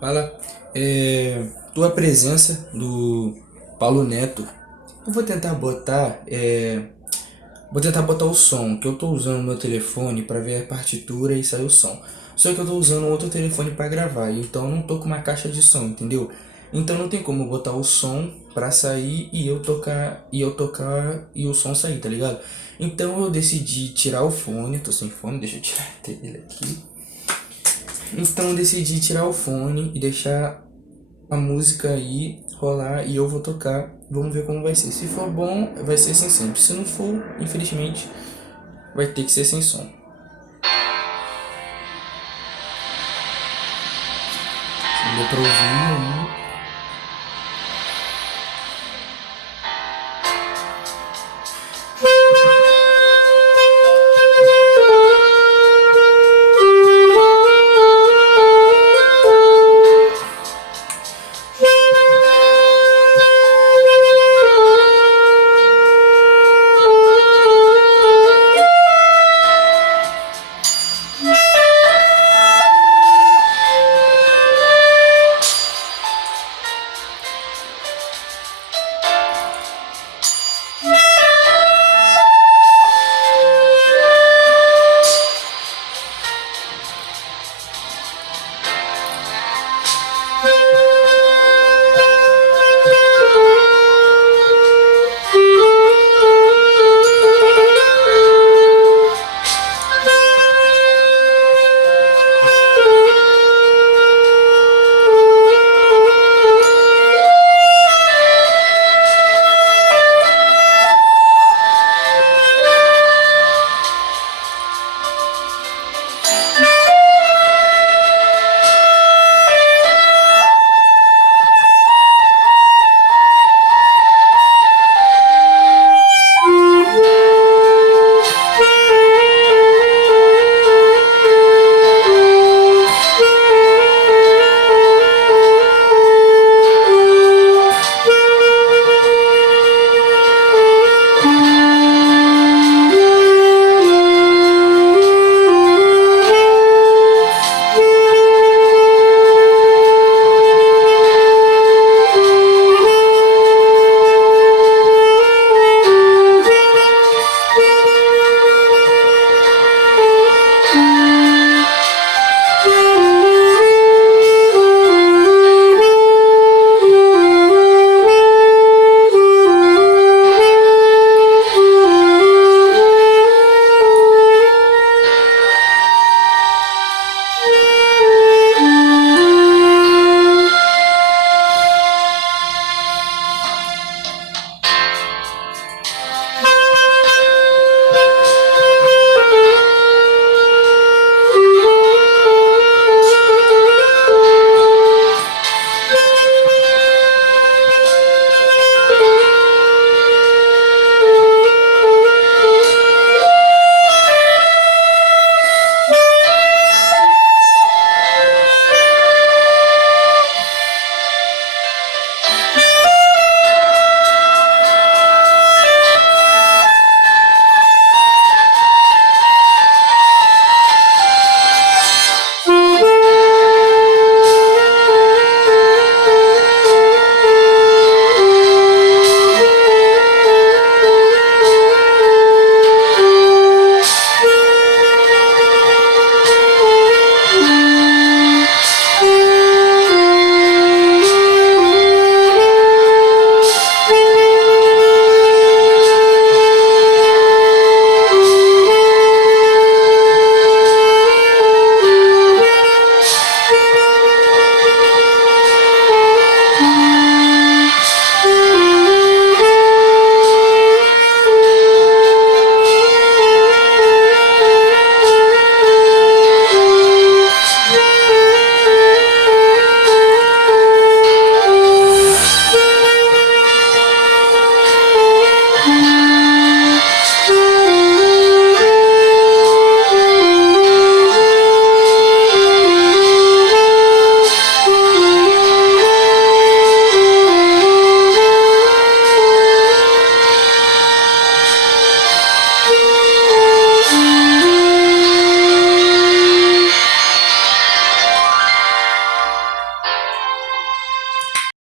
Fala, tua presença do Paulo Neto. Eu vou tentar botar o som, que eu tô usando meu telefone para ver a partitura e sair o som. Só que eu tô usando outro telefone para gravar, então eu não tô com uma caixa de som, entendeu? Então não tem como eu botar o som pra sair e o som sair, tá ligado? Então eu decidi tirar o fone, tô sem fone, deixa eu tirar ele aqui. Então eu decidi tirar o fone e deixar a música aí rolar e eu vou tocar. Vamos ver como vai ser. Se for bom, vai ser sem som. Se não for, infelizmente, vai ter que ser sem som. Se não deu pra ouvir aí.